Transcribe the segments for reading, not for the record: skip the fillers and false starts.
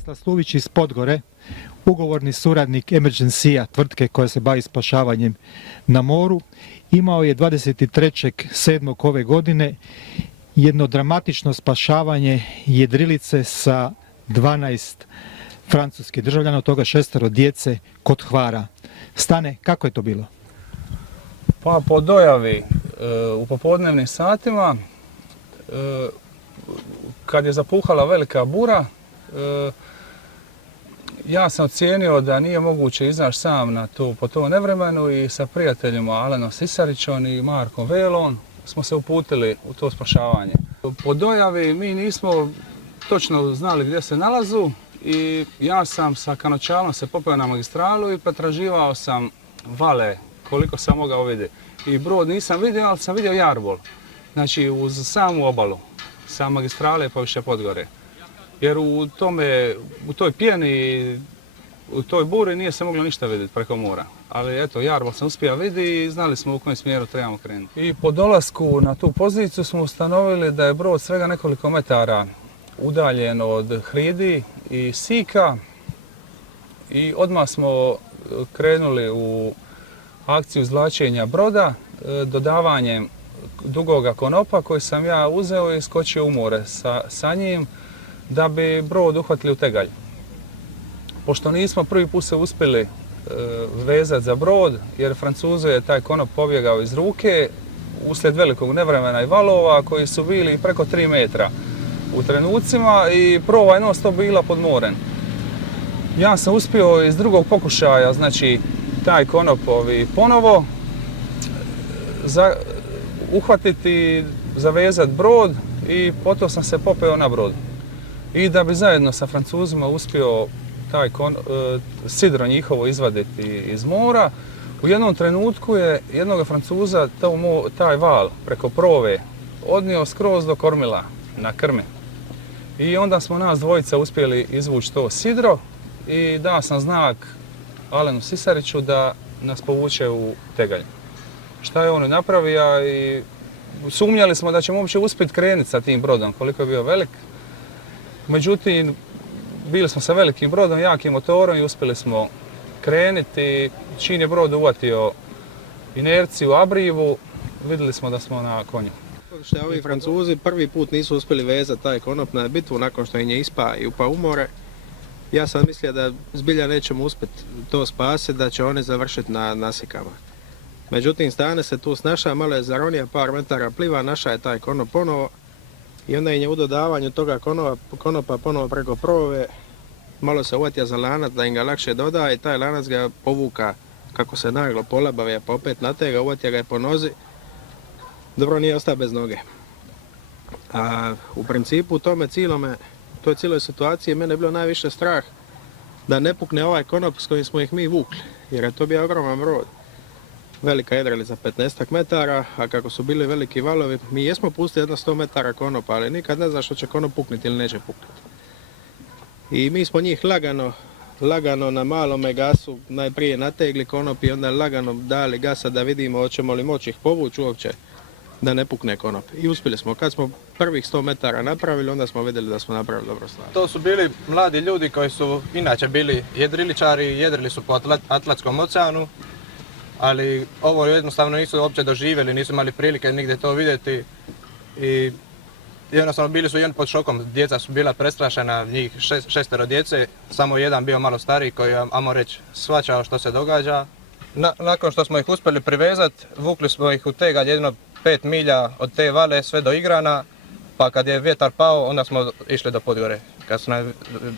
Branislav Sluvić iz Podgore, ugovorni suradnik Emergency-a, tvrtke koja se bavi spašavanjem na moru, imao je 23.7. ove godine jedno dramatično spašavanje jedrilice sa 12 francuskih državljana, od toga 6 djece kod Hvara. Stane, kako je to bilo? Pa po dojavi u popodnevnim satima, kad je zapuhala velika bura, ja sam ocijenio da nije moguće izaći sam po tom nevremenu i sa prijateljima Alenom Sisarićom i Markom Velom smo se uputili u to spašavanje. Po dojavi mi nismo točno znali gdje se nalazu i ja sam sa kanočalom se popeo na magistralu i pretraživao sam vale koliko sam mogao vidjeti. I brod nisam vidio, ali sam vidio jarbol. Znači uz samu obalu, sa magistrale pa više Podgore. Jer u toj pjeni, u toj buri nije se moglo ništa vidjeti preko mora. Ali eto, jarbol sam uspio vidjeti i znali smo u kojem smjeru trebamo krenuti. I po dolasku na tu poziciju smo ustanovili da je brod svega nekoliko metara udaljen od hridi i sika. I odmah smo krenuli u akciju izvlačenja broda dodavanjem dugoga konopa koji sam ja uzeo i skočio u more sa njim da bi brod uhvatili u tegalj. Pošto nismo prvi put se uspjeli vezati za brod, jer Francuzu je taj konop pobjegao iz ruke uslijed velikog nevremena i valova koji su bili preko 3 metra u trenucima i prova je non stop bila pod morem. Ja sam uspio iz drugog pokušaja, znači taj konop ponovo uhvatiti, zavezati brod i potom sam se popeo na brod. I da bi zajedno sa Francuzima uspio taj sidro njihovo izvaditi iz mora, u jednom trenutku je jednog Francuza taj val preko prove odnio skroz do kormila na krmi. I onda smo nas dvojica uspjeli izvući to sidro i dao sam znak Alenu Sisariću da nas povuče u tegalj. Šta je on napravio i sumnjali smo da ćemo uopće uspjeti krenuti sa tim brodom, koliko je bio velik. Međutim, bili smo sa velikim brodom, jakim motorom i uspjeli smo krenuti. Čim je brod uvatio inerciju, abrivu, vidjeli smo da smo na konju. Ovi Francuzi prvi put nisu uspjeli vezati taj konop na bitvu nakon što im je ispao i upao u more. Ja sam mislio da zbilja nećemo uspjeti to spasiti, da će oni završiti na nasikama. Međutim, Stane se tu snaša, malo je zaronija, par metara pliva, naša je taj konop ponovo i onda im je u dodavanju toga konopa ponovo preko prove, malo se uvatija za lanac da im ga lakše doda i taj lanac ga povuka kako se naglo polabavija, pa opet natega, uvatija ga je po nozi. Dobro, nije ostao bez noge. A u principu toj cijeloj situaciji mene je bilo najviše strah da ne pukne ovaj konop s kojim smo ih mi vukli, jer je to bio ogroman brod. Velika jedrilica 15 metara, a kako su bili veliki valovi, mi jesmo pustili jedno 100 metara konopa, ali nikad ne znaš što će konop pukniti ili neće pukniti. I mi smo njih lagano na malome gasu najprije nategli konop i onda lagano dali gasa da vidimo hoćemo li moći ih povući uopće da ne pukne konop. I uspjeli smo. Kad smo prvih 100 metara napravili, onda smo vidjeli da smo napravili dobro stvar. To su bili mladi ljudi koji su inače bili jedriličari, jedrili su po Atlantskom oceanu, ali ovo jednostavno nisu uopće doživjeli, nisu imali prilike nigdje to vidjeti i jednostavno bili su jedan pod šokom. Djeca su bila prestrašena, njih 6 djece, samo jedan bio malo stariji koji je, ajmo reći, shvaćao što se događa. Nakon što smo ih uspjeli privezati, vukli smo ih u tegalj jedno 5 milja od te vale sve do Igrana, pa kad je vjetar pao, onda smo išli do Podgore. Kad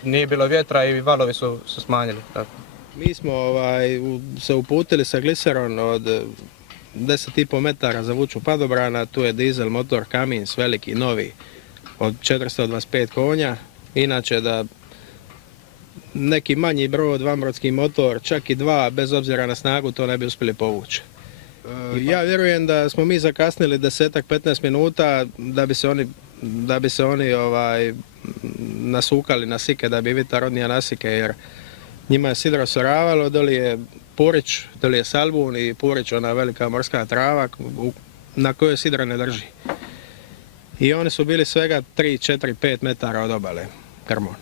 nije bilo vjetra i valovi su smanjili. Tako. Mi smo se uputili sa gliseron od 10,5 metara za vuču padobrana, tu je dizel motor Cummins, veliki, novi, od 425 konja. Inače da neki manji brod, dvambrodski motor, čak i 2, bez obzira na snagu, to ne bi uspjeli povući. Ja vjerujem da smo mi zakasnili 10-15 minuta da bi se oni nasukali na sike, da bi vjetar odnio na sike, jer njima je sidro soravalo, doli je purić, doli je salbun i purić, ona velika morska trava na kojoj sidro ne drži. I oni su bili svega 3, 4, 5 metara od obale krmom.